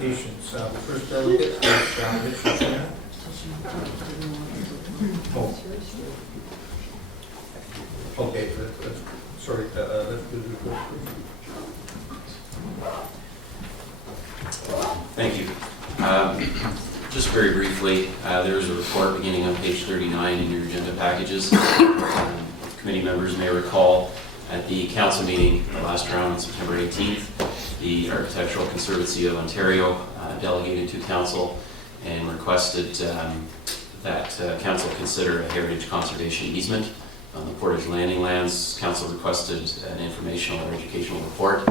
delegations. The first delegate is Mr. Chair. Oh. Okay, sorry, let's do the report, please. Thank you. Just very briefly, there is a report beginning on page 39 in your agenda packages. Committee members may recall at the council meeting last round on September 18th, the Architectural Conservancy of Ontario delegated to council and requested that council consider a heritage conservation easement on the Portage Landing lands. Council requested an informational or educational report.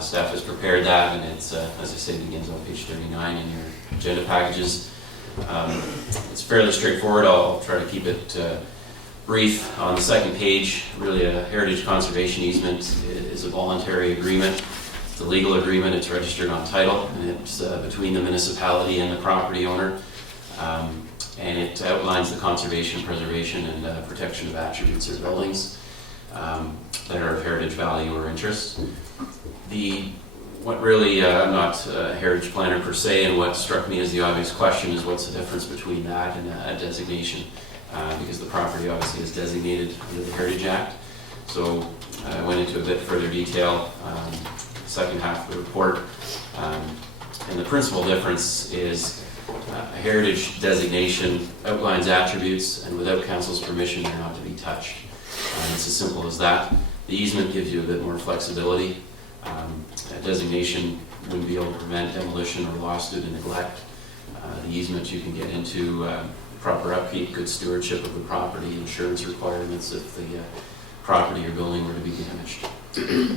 Staff has prepared that, and it's, as I say, begins on page 39 in your agenda packages. It's fairly straightforward. I'll try to keep it brief. On the second page, really a heritage conservation easement is a voluntary agreement. It's a legal agreement. It's registered on title, and it's between the municipality and the property owner. And it outlines the conservation, preservation, and protection of attributes or buildings that are of heritage value or interest. What really, I'm not a heritage planner per se, and what struck me as the obvious question is what's the difference between that and a designation, because the property obviously is designated under the Heritage Act. So I went into a bit further detail, second half of the report, and the principal difference is a heritage designation outlines attributes, and without council's permission they're not to be touched. It's as simple as that. The easement gives you a bit more flexibility. A designation wouldn't be able to prevent demolition or loss due to neglect. The easement you can get into proper upkeep, good stewardship of the property, insurance requirements if the property or building were to be damaged.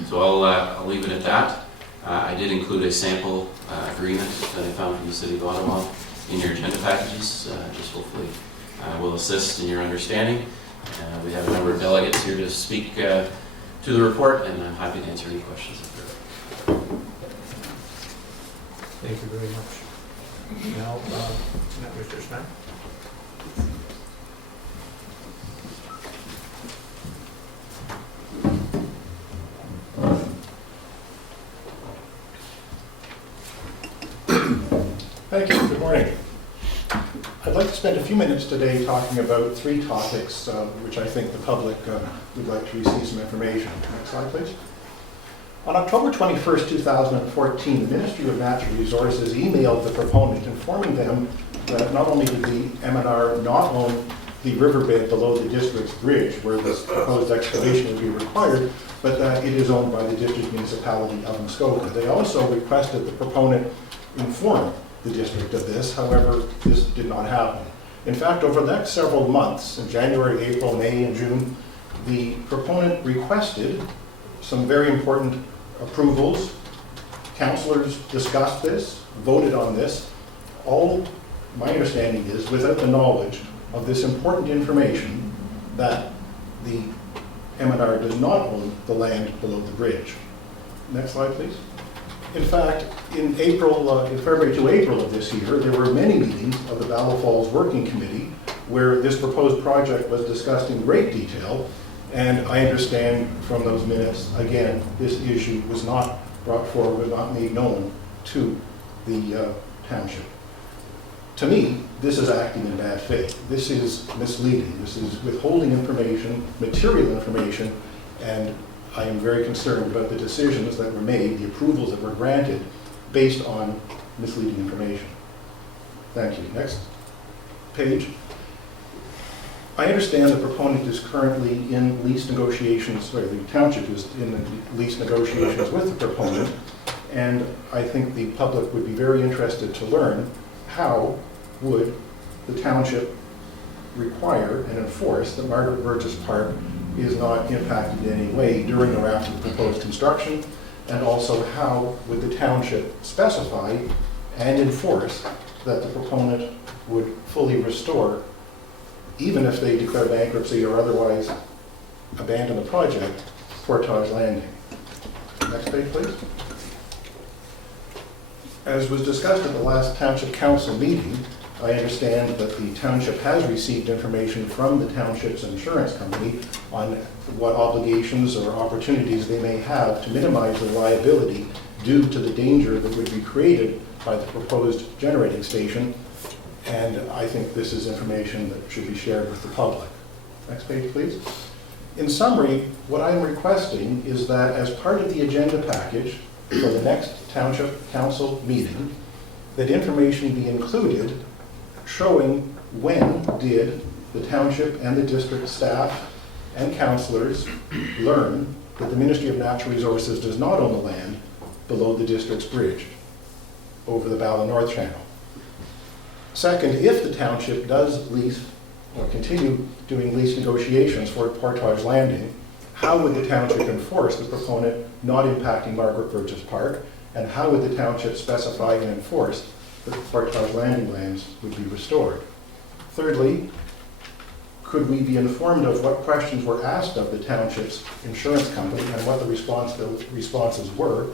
So I'll leave it at that. I did include a sample agreement that I found from the City of Ottawa in your agenda packages, just hopefully will assist in your understanding. We have a number of delegates here to speak to the report, and I'm happy to answer any questions if there are. Thank you very much. Now, Mr. Stein. Thank you. Good morning. I'd like to spend a few minutes today talking about three topics which I think the public would like to receive some information. Next slide, please. On October 21st, 2014, the Ministry of Natural Resources emailed the proponent informing them that not only did the M&R not own the riverbed below the district's bridge where this proposed excavation would be required, but that it is owned by the district municipality of Muskoka. They also requested the proponent inform the district of this. However, this did not happen. In fact, over the next several months, in January, April, May, and June, the proponent requested some very important approvals. Councillors discussed this, voted on this. All my understanding is without the knowledge of this important information that the M&R does not own the land below the bridge. Next slide, please. In fact, in February to April of this year, there were many meetings of the Bala Falls Working Committee where this proposed project was discussed in great detail, and I understand from those minutes, again, this issue was not brought forward, was not made known to the township. To me, this is acting in bad faith. This is misleading. This is withholding information, material information, and I am very concerned about the decisions that were made, the approvals that were granted based on misleading information. Thank you. Next page. I understand the proponent is currently in lease negotiations, sorry, the township is in lease negotiations with the proponent, and I think the public would be very interested to learn how would the township require and enforce that Margaret Burgess Park is not impacted in any way during or after the proposed construction, and also how would the township specify and enforce that the proponent would fully restore, even if they declare bankruptcy or otherwise abandon the project, Portage Landing. Next page, please. As was discussed at the last Township Council meeting, I understand that the township has received information from the township's insurance company on what obligations or opportunities they may have to minimize the liability due to the danger that would be created by the proposed generating station, and I think this is information that should be shared with the public. Next page, please. In summary, what I'm requesting is that as part of the agenda package for the next Township Council meeting, that information be included showing when did the township and the district staff and councillors learn that the Ministry of Natural Resources does not own the land below the district's bridge over the Bala North Channel. Second, if the township does lease or continue doing lease negotiations for Portage Landing, how would the township enforce the proponent not impacting Margaret Burgess Park? And how would the township specify and enforce that the Portage Landing lands would be restored? Thirdly, could we be informed of what questions were asked of the township's insurance company and what the responses were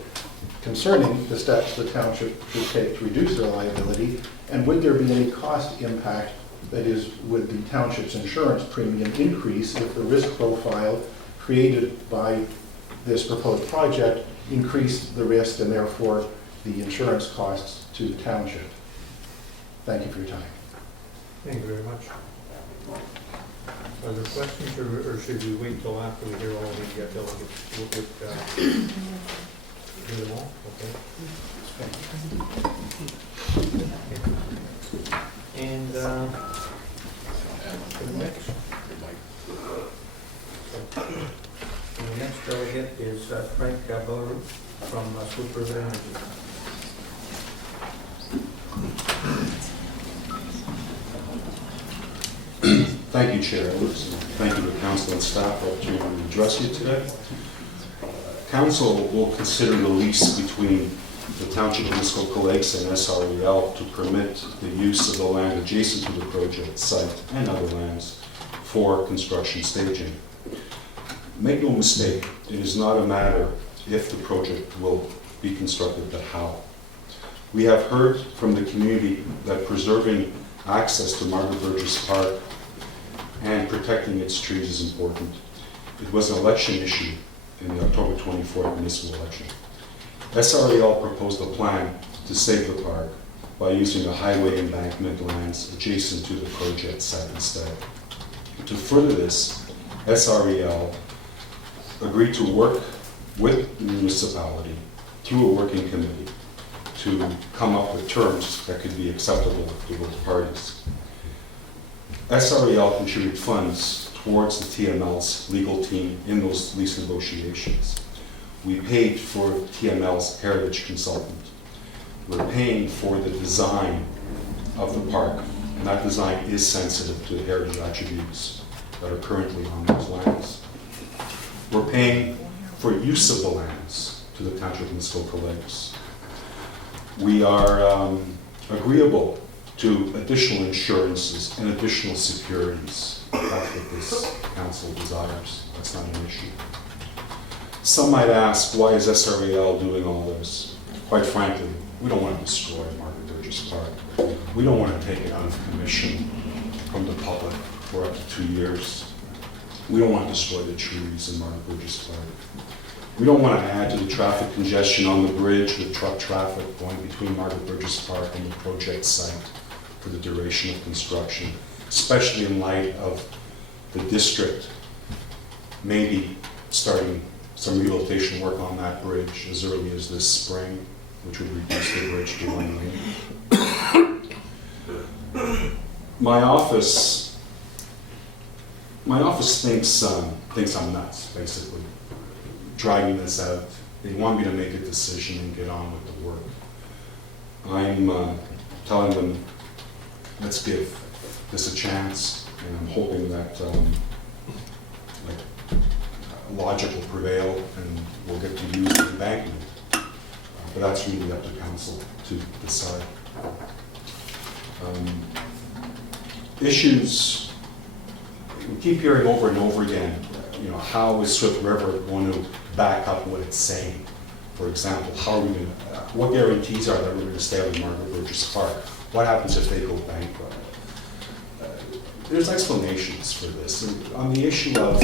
concerning the steps the township should take to reduce their liability? And would there be any cost impact, that is, would the township's insurance premium increase if the risk profile created by this proposed project increased the risk and therefore the insurance costs to the township? Thank you for your time. Thank you very much. Are there questions, or should we wait till after we hear all the delegates? Hear them all? Okay. And for the next, the next delegate is Frank Bala from Swoop River Energy. Thank you, Chair Edwards. Thank you to Council and staff for the opportunity to address you today. Council will consider the lease between the Township of Muskoka Lakes and SREL to permit the use of the land adjacent to the project site and other lands for construction staging. Make no mistake, it is not a matter if the project will be constructed, but how. We have heard from the community that preserving access to Margaret Burgess Park and protecting its trees is important. It was an election issue in the October 24th municipal election. SREL proposed a plan to save the park by using the highway embankment lands adjacent to the project site instead. To further this, SREL agreed to work with the municipality through a working committee to come up with terms that could be acceptable to both parties. SREL contributed funds towards the TML's legal team in those lease negotiations. We paid for TML's heritage consultant. We're paying for the design of the park, and that design is sensitive to the heritage attributes that are currently on those lands. We're paying for use of the lands to the Township of Muskoka Lakes. We are agreeable to additional insurances and additional securities. That's what this council desires. That's not an issue. Some might ask, why is SREL doing all this? Quite frankly, we don't want to destroy Margaret Burgess Park. We don't want to take it out of commission from the public for up to 2 years. We don't want to destroy the trees in Margaret Burgess Park. We don't want to add to the traffic congestion on the bridge with truck traffic going between Margaret Burgess Park and the project site for the duration of construction, especially in light of the district maybe starting some rehabilitation work on that bridge as early as this spring, which would reduce the bridge to 1 lane. My office thinks I'm nuts, basically, dragging this out. They want me to make a decision and get on with the work. I'm telling them, let's give this a chance, and I'm hoping that logic will prevail and we'll get to use the embankment. But that's really up to council to decide. Issues, we keep hearing over and over again, how is Swift River going to back up what it's saying? For example, how are we going to, what guarantees are that we're going to stay out of Margaret Burgess Park? What happens if they go bankrupt? There's explanations for this. And on the issue of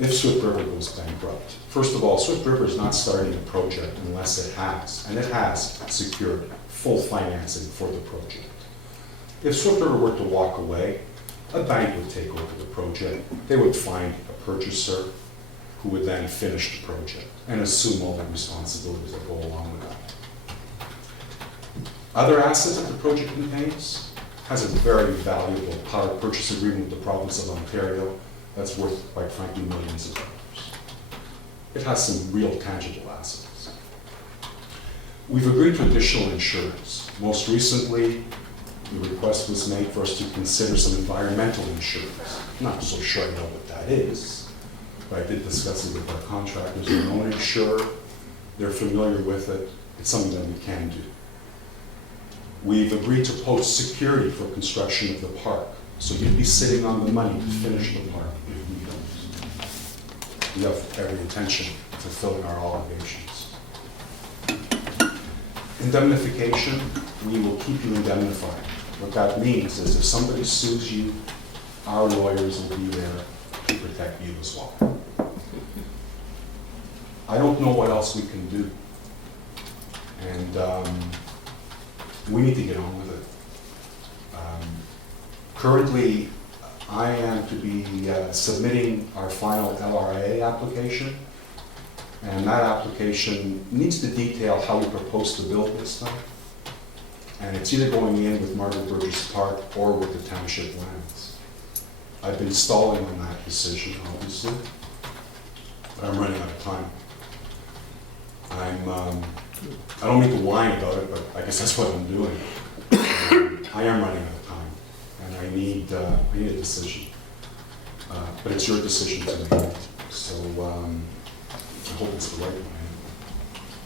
if Swift River goes bankrupt, first of all, Swift River is not starting a project unless it has, and it has secured full financing for the project. If Swift River were to walk away, a bank would take over the project. They would find a purchaser who would then finish the project and assume all the responsibilities that go along with that. Other assets that the project contains has a very valuable power purchase agreement with the province of Ontario that's worth, quite frankly, millions of dollars. It has some real tangible assets. We've agreed to additional insurance. Most recently, the request was made for us to consider some environmental insurance. I'm not so sure I know what that is, but I did discuss it with our contractors and own insurer. They're familiar with it. It's something that we can do. We've agreed to post security for construction of the park. So you'd be sitting on the money to finish the park if we don't. We have every intention of fulfilling our obligations. Indemnification, we will keep you indemnified. What that means is if somebody sues you, our lawyers will be there to protect you as well. I don't know what else we can do. And we need to get on with it. Currently, I am to be submitting our final LRA application. And that application needs to detail how we propose to build this stuff. And it's either going in with Margaret Burgess Park or with the township lands. I've been stalling on that decision, obviously, but I'm running out of time. I don't mean to whine about it, but I guess that's what I'm doing. I am running out of time, and I need a decision. But it's your decision to make. So I hope it's the right one.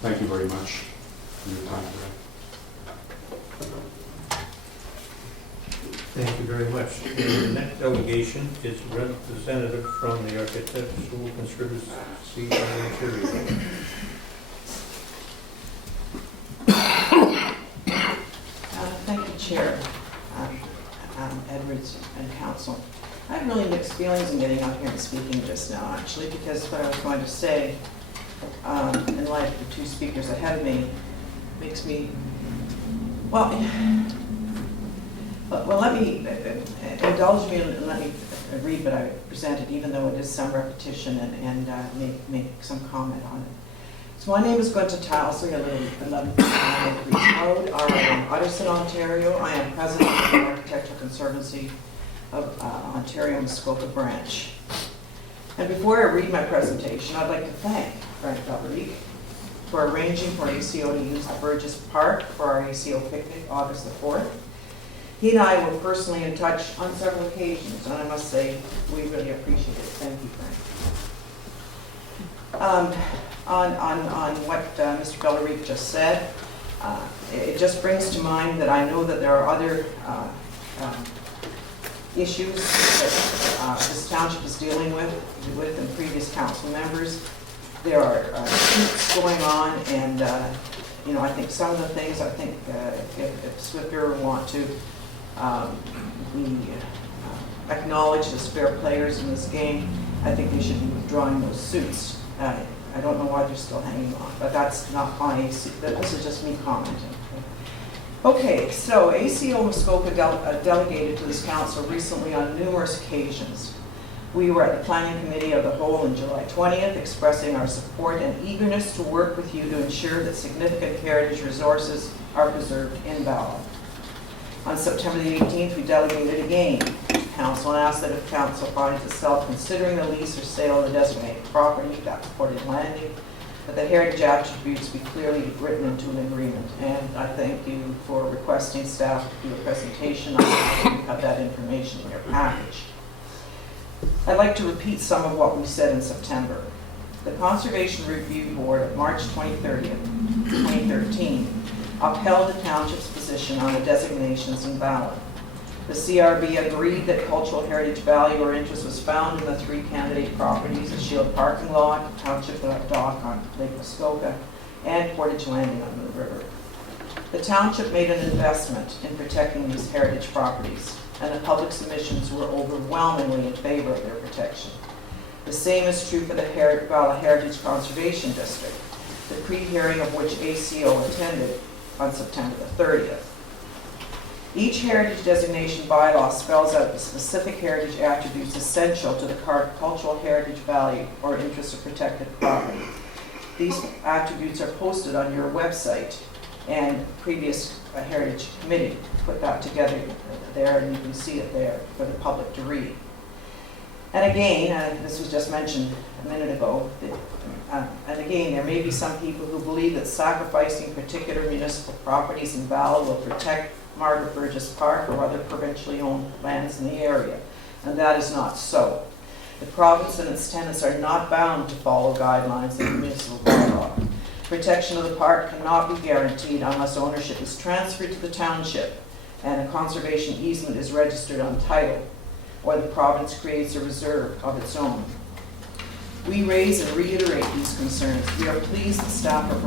Thank you very much for your time today. Thank you very much. The next delegation is representative from the Architectural Conservancy of Ontario. Thank you, Chair, Edwards and Council. I have really mixed feelings in getting out here and speaking just now, actually, because what I was going to say, in light of the two speakers ahead of me, makes me, well, let me indulge me and let me read what I presented, even though it is some repetition, and make some comment on it. So my name is Gunther Talsley. I live at 11 Road, Utterson, Ontario. I am president of the Architectural Conservancy of Ontario Muskoka branch. And before I read my presentation, I'd like to thank Frank Bala for arranging for ACO to use the Burgess Park for our ACO picnic August the 4th. He and I were personally in touch on several occasions, and I must say, we really appreciate it. Thank you, Frank. On what Mr. Bellerive just said, it just brings to mind that I know that there are other issues that this township is dealing with and previous council members. There are suits going on, and I think some of the things, if Swift River want to be acknowledged as fair players in this game, I think they should be withdrawing those suits. I don't know why they're still hanging on, but that's not my, this is just me commenting. Okay, so ACO Muskoka delegated to this council recently on numerous occasions. We were at the Planning Committee of the Whole on July 20th, expressing our support and eagerness to work with you to ensure that significant heritage resources are preserved in Bala. On September the 18th, we delegated again to council and asked that if council finds itself considering the lease or sale of the designated property, that's Portage Landing, that the heritage attributes be clearly written into an agreement. And I thank you for requesting staff to do a presentation on that. You have that information in your package. I'd like to repeat some of what we said in September. The Conservation Review Board of March 2013 upheld the township's position on the designations in Bala. The CRB agreed that cultural heritage value or interest was found in the three candidate properties, the Shield Parking Lot, Township Dock on Lake Muskoka, and Portage Landing on the river. The township made an investment in protecting these heritage properties, and the public submissions were overwhelmingly in favor of their protection. The same is true for the Bala Heritage Conservation District, the pre-hearing of which ACO attended. on September the 30th. Each heritage designation bylaw spells out the specific heritage attributes essential to the cultural heritage value or interest of protected property. These attributes are posted on your website, and previous heritage committee put that together there, and you can see it there for the public to read. And again, this was just mentioned a minute ago, and again, there may be some people who believe that sacrificing particular municipal properties in Bala will protect Margaret Burgess Park or other provincially owned lands in the area, and that is not so. The province and its tenants are not bound to follow guidelines in the municipal bylaw. Protection of the park cannot be guaranteed unless ownership is transferred to the township and a conservation easement is registered on title, or the province creates a reserve of its own. We raise and reiterate these concerns. We are pleased that staff have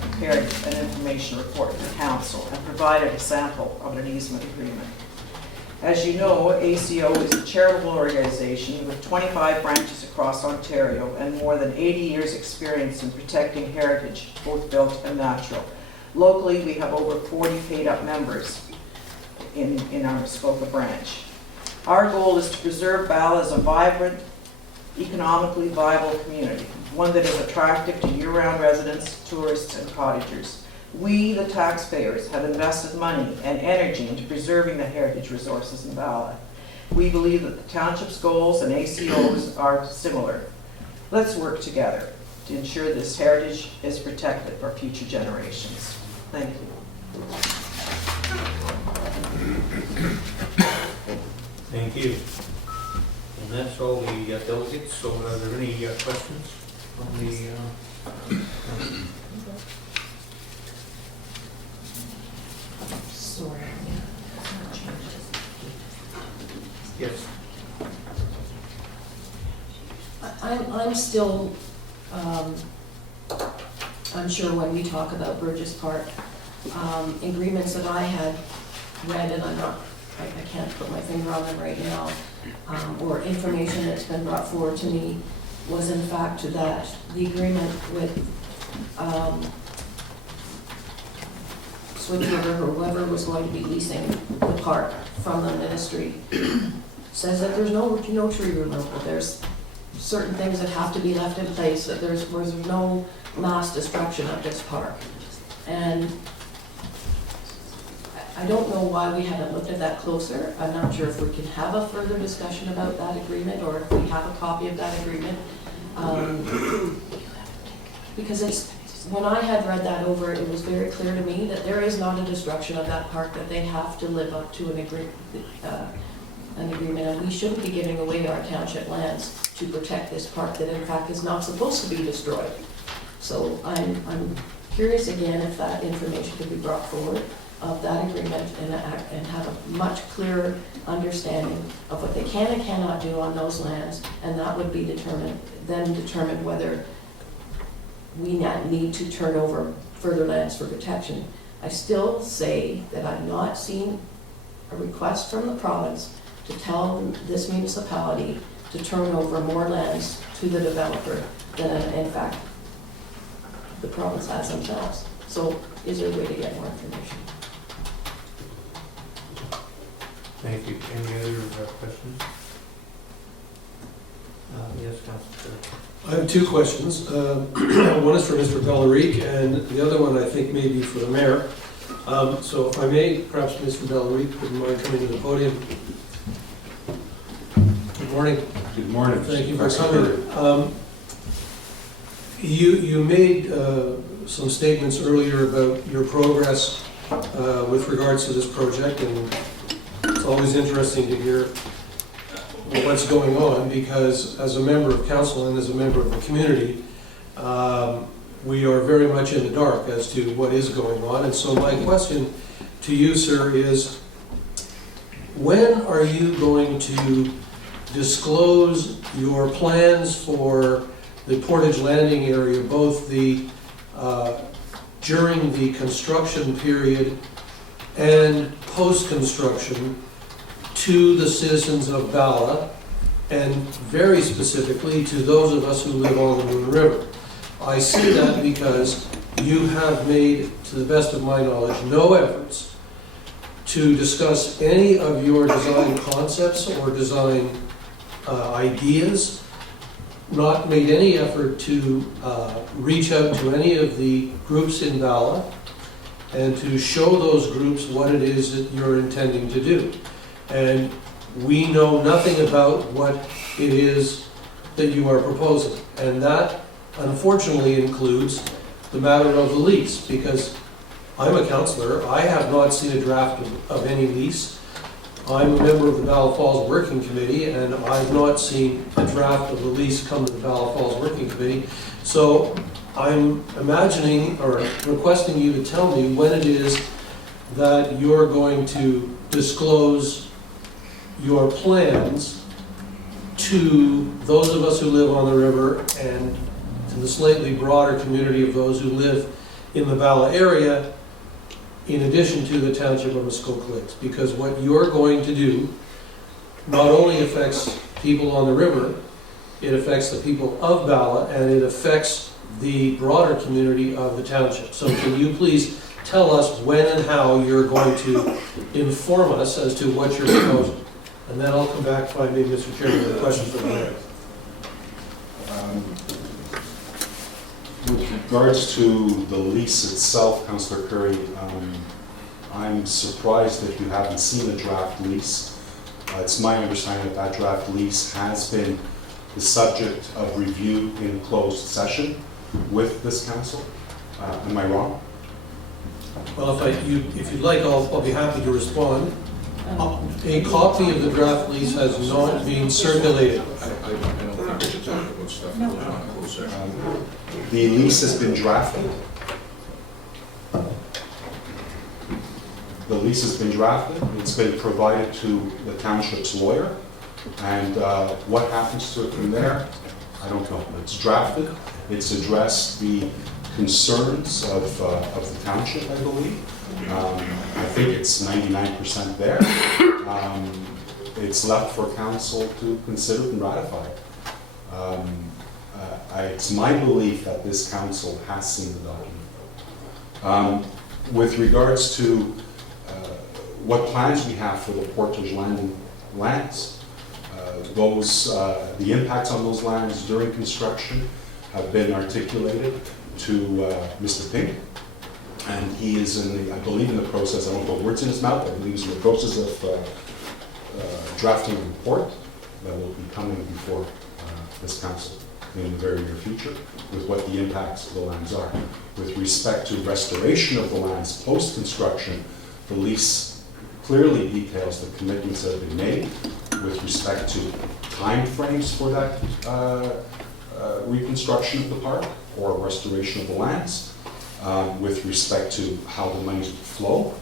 prepared an information report for council and provided a sample of an easement agreement. As you know, ACO is a charitable organization with 25 branches across Ontario and more than 80 years' experience in protecting heritage, both built and natural. Locally, we have over 40 paid-up members in our Muskoka branch. Our goal is to preserve Bala as a vibrant, economically viable community, one that is attractive to year-round residents, tourists, and cottagers. We, the taxpayers, have invested money and energy into preserving the heritage resources in Bala. We believe that the township's goals and ACO's are similar. Let's work together to ensure this heritage is protected for future generations. Thank you. Thank you. And that's all the delegates, so are there any questions on the... Sorry. Yes. I'm still unsure when we talk about Burgess Park. Agreements that I had read, and I can't put my finger on them right now, or information that's been brought forward to me, was in fact that the agreement with Switch River, or whoever was going to be leasing the park from the ministry, says that there's no tree removal. There's certain things that have to be left in place, that there's no mass destruction of this park. And I don't know why we haven't looked at that closer. I'm not sure if we can have a further discussion about that agreement, or if we have a copy of that agreement. Because when I had read that over, it was very clear to me that there is not a destruction of that park, that they have to live up to an agreement, and we shouldn't be giving away our township lands to protect this park that in fact is not supposed to be destroyed. So I'm curious again if that information could be brought forward of that agreement, and have a much clearer understanding of what they can and cannot do on those lands, and that would be determine whether we need to turn over further lands for protection. I still say that I've not seen a request from the province to tell this municipality to turn over more lands to the developer than in fact the province has themselves. So is there a way to get more information? Thank you. Any other questions? Yes, Councillor. I have two questions. One is for Mr. Bellerique, and the other one I think may be for the mayor. So if I may, perhaps Mr. Bellerique would mind coming to the podium. Good morning. Good morning. Thank you for coming. You made some statements earlier about your progress with regards to this project, and it's always interesting to hear what's going on, because as a member of council and as a member of the community, we are very much in the dark as to what is going on. And so my question to you, sir, is when are you going to disclose your plans for the Portage Landing area, both during the construction period and post-construction, to the citizens of Bala, and very specifically to those of us who live on the Moon River? I say that because you have made to the best of my knowledge, no efforts to discuss any of your design concepts or design ideas, not made any effort to reach out to any of the groups in Bala and to show those groups what it is that you're intending to do. And we know nothing about what it is that you are proposing. And that unfortunately includes the matter of the lease, because I'm a councillor, I have not seen a draft of any lease. I'm a member of the Bala Falls Working Committee, and I've not seen a draft of the lease come to the Bala Falls Working Committee. So I'm imagining or requesting you to tell me when it is that you're going to disclose your plans to those of us who live on the river and to the slightly broader community of those who live in the Bala area, in addition to the Township of Muskoka Lakes. Because what you're going to do not only affects people on the river, it affects the people of Bala, and it affects the broader community of the township. So can you please tell us when and how you're going to inform us as to what you're proposing? And then I'll come back, if I may, Mr. Chairman, with a question for the mayor. With regards to the lease itself, Councillor Curry, I'm surprised that you haven't seen a draft lease. It's my understanding that that draft lease has been the subject of review in closed session with this council. Am I wrong? Well, if you'd like, I'll be happy to respond. A copy of the draft lease has not been circulated. I don't think we should talk about stuff that was on closed session. The lease has been drafted. The lease has been drafted. It's been provided to the township's lawyer. And what happens to it from there, I don't know. It's drafted. It's addressed the concerns of the township, I believe. I think it's 99% there. It's left for council to consider and ratify. It's my belief that this council has seen the document. With regards to what plans we have for the Portage Landing lands, the impacts on those lands during construction have been articulated to Mr. Pink. And he is I believe in the process, I don't put words in his mouth, I believe he's in the process of drafting a report that will be coming before this council in the very near future with what the impacts of the lands are. With respect to restoration of the lands post-construction, the lease clearly details the commitments that have been made with respect to timeframes for that reconstruction of the park or restoration of the lands. With respect to how the monies would flow,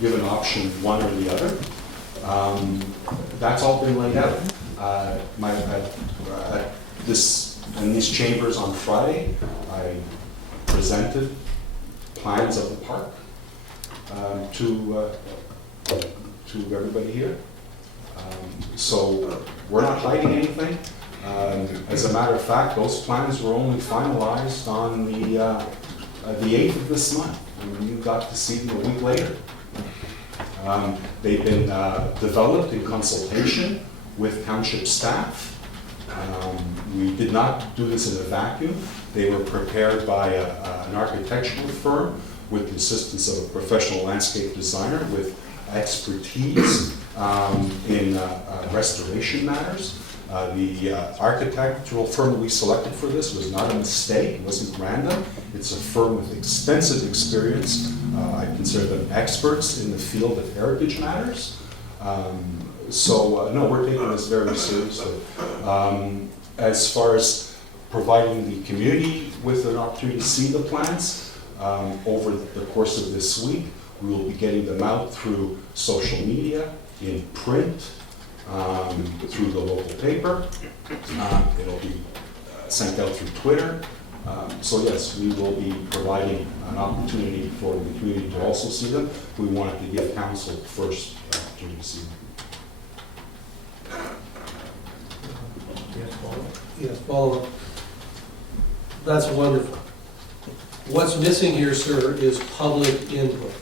given option one or the other. That's all been laid out. In these chambers on Friday, I presented plans of the park to everybody here. So we're not hiding anything. As a matter of fact, those plans were only finalized on the 8th of this month, and you got to see them a week later. They've been developed in consultation with township staff. We did not do this in a vacuum. They were prepared by an architectural firm with the assistance of a professional landscape designer with expertise in restoration matters. The architectural firm we selected for this was not a mistake, it wasn't random. It's a firm with extensive experience. I consider them experts in the field of heritage matters. No, we're taking this very seriously. As far as providing the community with an opportunity to see the plans, over the course of this week, we will be getting them out through social media, in print, through the local paper. It'll be sent out through Twitter. So yes, we will be providing an opportunity for the community to also see them. We wanted to give council first opportunity to see them. Yes, follow up. That's wonderful. what's missing here, sir, is public input.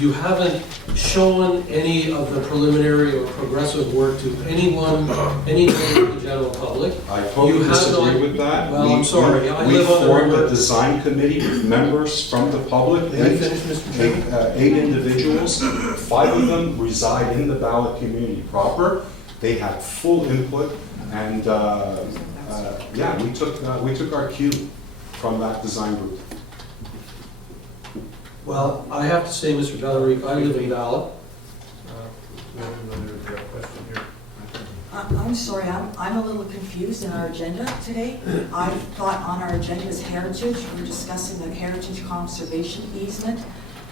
You haven't shown any of the preliminary or progressive work to anyone, any member of the general public. I You totally have disagree not- with that. Well, I'm sorry, I We live on the formed a river. design committee with members from the public. May I finish, Mr. Chairman? 8 individuals, 5 of them reside in the Bala community proper. They had full input, and yeah, we took our cue from that design group. Well, I have to say, Mr. Bellerique, I live in Bala. We have another question here. I'm sorry, I'm a little confused in our agenda today. I thought on our agenda is heritage, we're discussing the heritage conservation easement,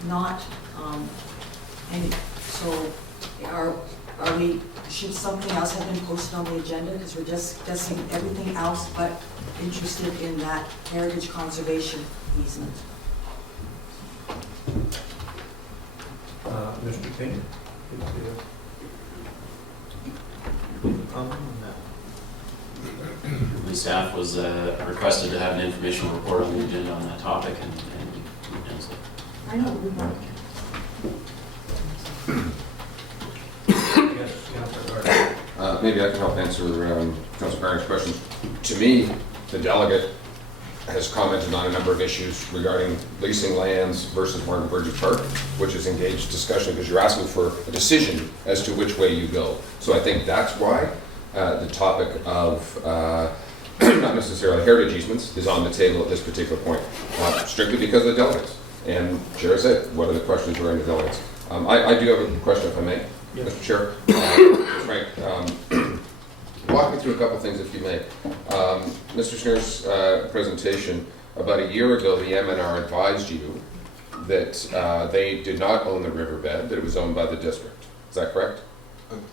not, so are we, should something else have been posted on the agenda? Because we're discussing everything else but interested in that heritage conservation easement. Mr. King? Comment on that? My staff was requested to have an informational report on the agenda on that topic, and we announced it. I know, we want. Yes, Councillor Hart. Maybe I can help answer Councillor Barron's question. To me, the delegate has commented on a number of issues regarding leasing lands versus Martin Burgess Park, which is engaged discussion because you're asking for a decision as to which way you go. So I think that's why the topic of not necessarily heritage easements is on the table at this particular point, strictly because of the delegates. And Chair said, what are the questions regarding the delegates? I do have a question, if I may, Mr. Chair. Frank, walk me through a couple of things, if you may. Mr. Schneer's presentation, about a year ago, the MNR advised you that they did not own the riverbed, that it was owned by the district. Is that correct?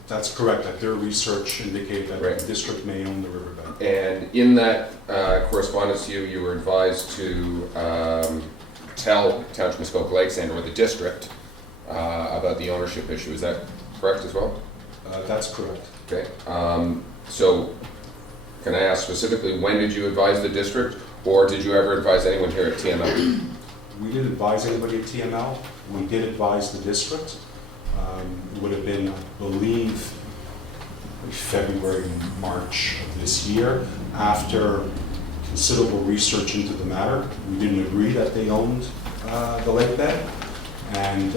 That's correct, that their research indicated that Right. the district may own the riverbed. And in that correspondence to you, you were advised to tell Township of Muskoka Lakes and or the district about the ownership issue. Is that correct as well? That's correct. Okay. So can I ask specifically, when did you advise the district, or did you ever advise anyone here at TML? We didn't advise anybody at TML. We did advise the district. It would have been, I believe, February, March of this year. After considerable research into the matter, we didn't agree that they owned the lake bed. And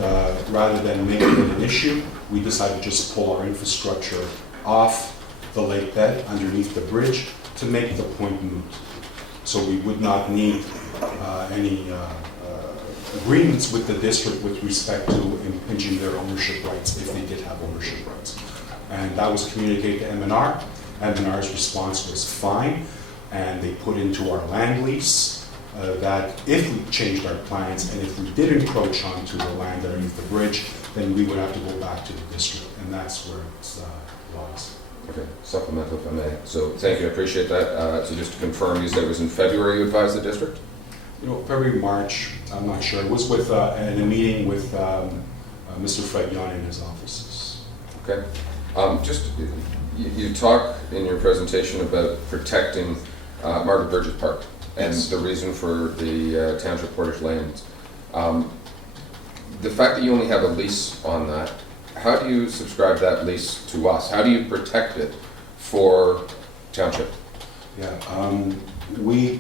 rather than make it an issue, we decided to just pull our infrastructure off the lake bed underneath the bridge to make the point moot. So we would not need any agreements with the district with respect to impinging their ownership rights if they did have ownership rights. And that was communicated to MNR. MNR's response was fine, and they put into our land lease that if we changed our plans and if we did encroach onto the land underneath the bridge, then we would have to go back to the district, and that's where it lies. Okay, supplemental if I may. So thank you, I appreciate that. So just to confirm, you said it was in February you advised the district? You know, February, March, I'm not sure. It was with, in a meeting with Mr. Fred Yon in his offices. Okay. You talk in your presentation about protecting Margaret Burgess Park and Yes. the reason for the Township Portage lands. The fact that you only have a lease on that, how do you subscribe that lease to us? How do you protect it for Township? Yeah, we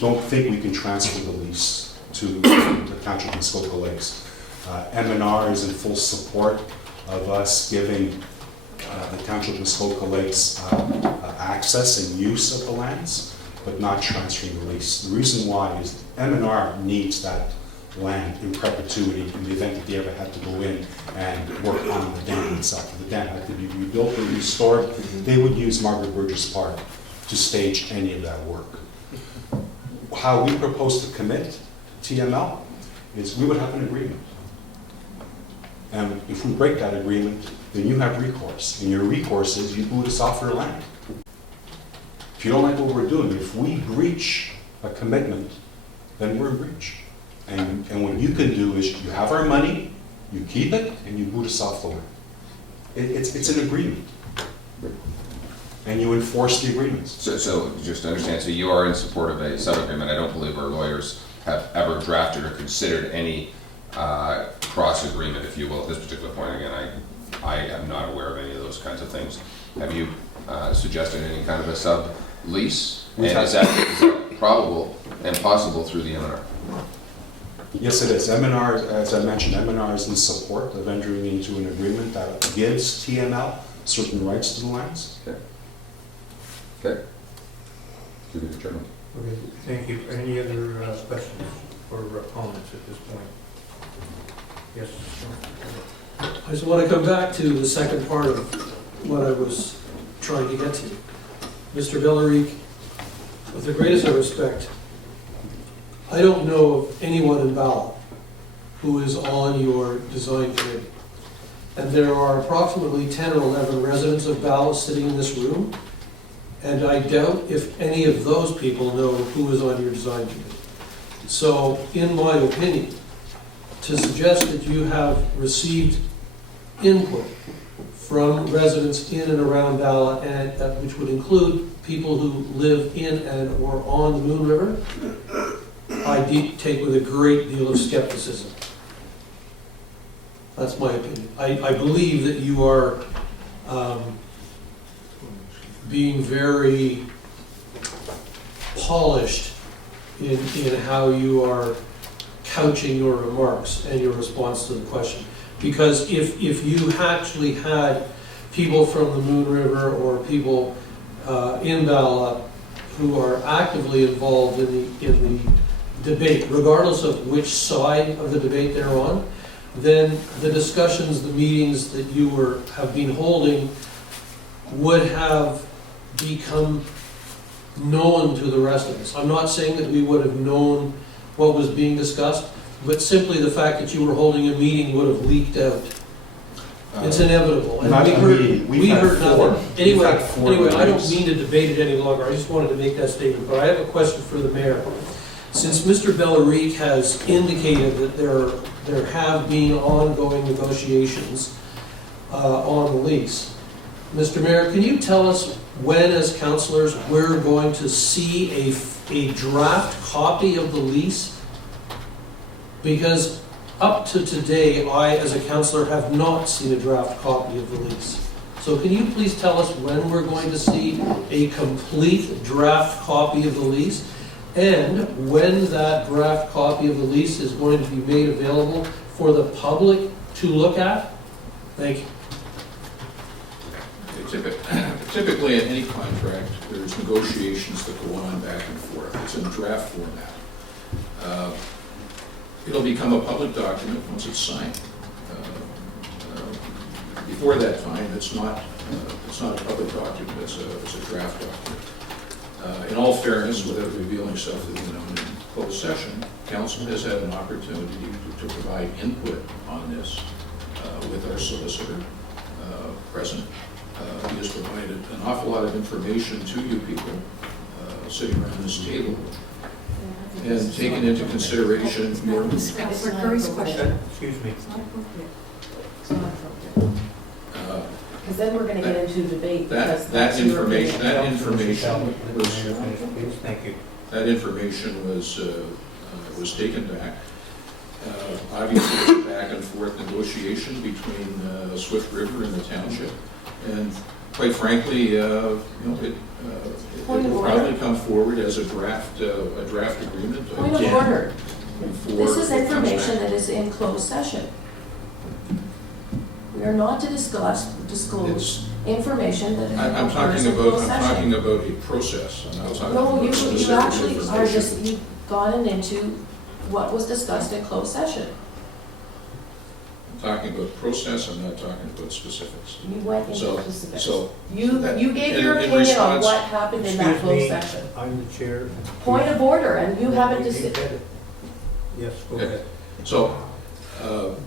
don't think we can transfer the lease to the Township of Muskoka Lakes. MNR is in full support of us giving the Township of Muskoka Lakes access and use of the lands, but not transferring the lease. The reason why is MNR needs that land in perpetuity in the event that they ever had to go in and work on the dam itself. If the dam had to be rebuilt or restored, they would use Margaret Burgess Park to stage any of that work. How we propose to commit TML is we would have an agreement. And if we break that agreement, then you have recourse. And your recourse is you boot us off your land. If you don't like what we're doing, if we breach a commitment, then we're in breach. And what you can do is you have our money, you keep it, and you boot us off the land. It's an agreement. And you enforce the agreements. So just to understand, so you are in support of a sub-agreement. I don't believe our lawyers have ever drafted or considered any cross-agreement, if you will, at this particular point. Again, I am not aware of any of those kinds of things. Have you suggested any kind of a sub-lease? And is that probable and possible through the M&R? Yes, it is. M&R, as I mentioned, M&R is in support of entering into an agreement that gives TML certain rights to the lands. Okay. Give it a Chairman. Okay, thank you. Any other questions or comments at this point? Yes. I just want to come back to the second part of what I was trying to get to. Mr. Bellerique, with the greatest of respect, I don't know of anyone in Bala who is on your design committee. And there are approximately 10 or 11 residents of Bala sitting in this room, and I doubt if any of those people know who is on your design committee. So, in my opinion, to suggest that you have received input from residents in and around Bala, and which would include people who live in and or on the Moon River, I take with a great deal of skepticism. That's my opinion. I believe that you are being very polished in how you are couching your remarks and your response to the question. Because if you actually had people from the Moon River or people in Bala who are actively involved in the debate, regardless of which side of the debate they're on, then the discussions, the meetings that you have been holding would have become known to the rest of us. I'm not saying that we would have known what was being discussed, but simply the fact that you were holding a meeting would have leaked out. It's inevitable. And Not we a heard, meeting. we We've had heard four. nothing. We've Anyway, had four I don't meetings. mean to debate it any longer. I just wanted to make that statement. But I have a question for the mayor. Since Mr. Bellerique has indicated that there have been ongoing negotiations on the lease, Mr. Mayor, can you tell us when, as councillors, we're going to see a draft copy of the lease? Because up to today, I, as a councillor, have not seen a draft copy of the lease. So can you please tell us when we're going to see a complete draft copy of the lease? And when that draft copy of the lease is going to be made available for the public to look at? Thank you. Typically, in any contract, there's negotiations that go on back and forth. It's in draft format. It'll become a public document once it's signed. Before that time, it's not a public document. It's a draft document. In all fairness, without revealing stuff that you know in closed session, council has had an opportunity to provide input on this with our solicitor present. He has provided an awful lot of information to you people sitting around this table, and taken into consideration your... For Curry's question. Excuse me. It's not appropriate. It's not appropriate. Because then we're going to get into debate. because That that's your information opinion. Thank you. That information was taken back. Obviously, it's a back and forth negotiation between Swift River and the township, and quite frankly, it will probably come forward as a draft agreement. Point of again, order. before This is it comes information back. that is in closed session. We are not to disclose It's- information that I'm occurs talking in closed about session. a process. I'm not talking No, about you specific actually are information. just, you've gotten into what was discussed in closed session. I'm talking about process, I'm not talking about specifics. You went into So- specifics. so You gave in- your in opinion on response- what happened in that Excuse closed me, session. I'm the chair. Point of order, and you haven't just, Yes, go Okay. ahead. So,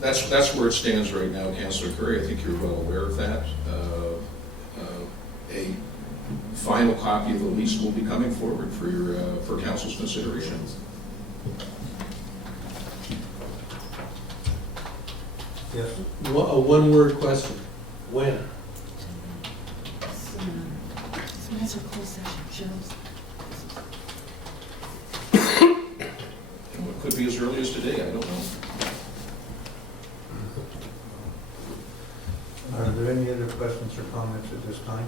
that's where it stands right now, Councillor Curry. I think you're well aware of that. A final copy of the lease will be coming forward for council's consideration. Yes. A one-word question. When? It's a closed session, Cheryl's. It could be as early as today, I don't know. Are there any other questions or comments at this time?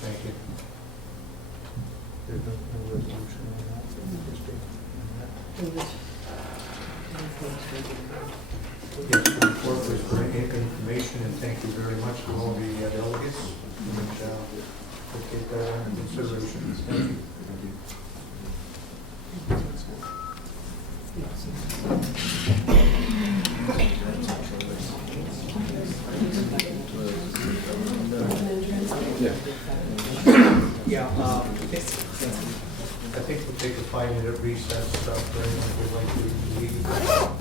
Thank you. There's no resolution on that. Yes, report was for information, and thank you very much to all the delegates. And we'll take that under consideration. Thank you. Yeah, I think we'll take a 5-minute recess for anyone who'd like to leave.